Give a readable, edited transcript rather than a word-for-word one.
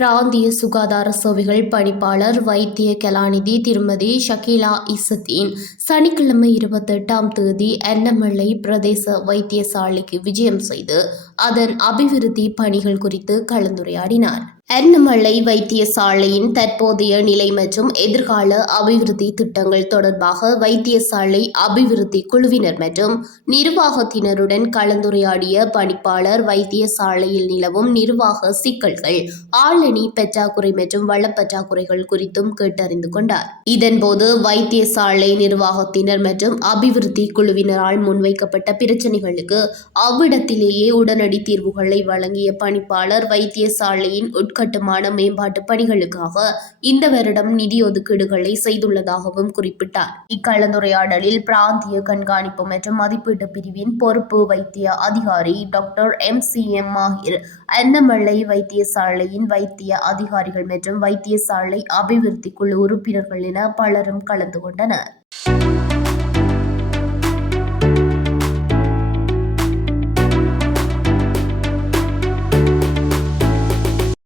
பிராந்திய சுகாதார சேவைகள் பணிப்பாளர் வைத்திய கலாநிதி திருமதி ஷகீலா இசுதீன் சனிக்கிழமை 28ஆம் தேதி அன்னமலை பிரதேச வைத்தியசாலைக்கு விஜயம் செய்து அதன் அபிவிருத்தி பணிகள் குறித்து கலந்துரையாடினார். அன்னமலை வைத்தியசாலையின் தற்போதைய நிலை மற்றும் எதிர்கால அபிவிருத்தி திட்டங்கள் தொடர்பாக வைத்தியசாலை அபிவிருத்தி குழுவினர் மற்றும் நிர்வாகத்தினருடன் கலந்துரையாடிய பணிப்பாளர் வைத்தியசாலையில் நிலவும் நிர்வாக சிக்கல்கள், ஆளணி பற்றாக்குறை மற்றும் வளப்பற்றாக்குறைகள் குறித்தும் கேட்டறிந்து கொண்டார். இதன்போது வைத்தியசாலை நிர்வாகத்தினர் மற்றும் அபிவிருத்தி குழுவினரால் முன்வைக்கப்பட்ட பிரச்சினைகளுக்கு அவ்விடத்திலேயே உடனடி தீர்வுகளை வழங்கிய பணிப்பாளர் வைத்தியசாலையின் கட்டுமான மேம்பாட்டு பணிகளுக்காக இந்த வருடம் நிதி ஒதுக்கீடுகளை செய்துள்ளதாகவும் குறிப்பிட்டார். இக்கலந்துரையாடலில் பிராந்திய கண்காணிப்பு மற்றும் மதிப்பீட்டு பிரிவின் பொறுப்பு வைத்திய அதிகாரி டாக்டர் MCM மாஹிர், அன்னமலை வைத்தியசாலையின் வைத்திய அதிகாரிகள் மற்றும் வைத்தியசாலை அபிவிருத்தி குழு உறுப்பினர்கள் என பலரும் கலந்து கொண்டனர்.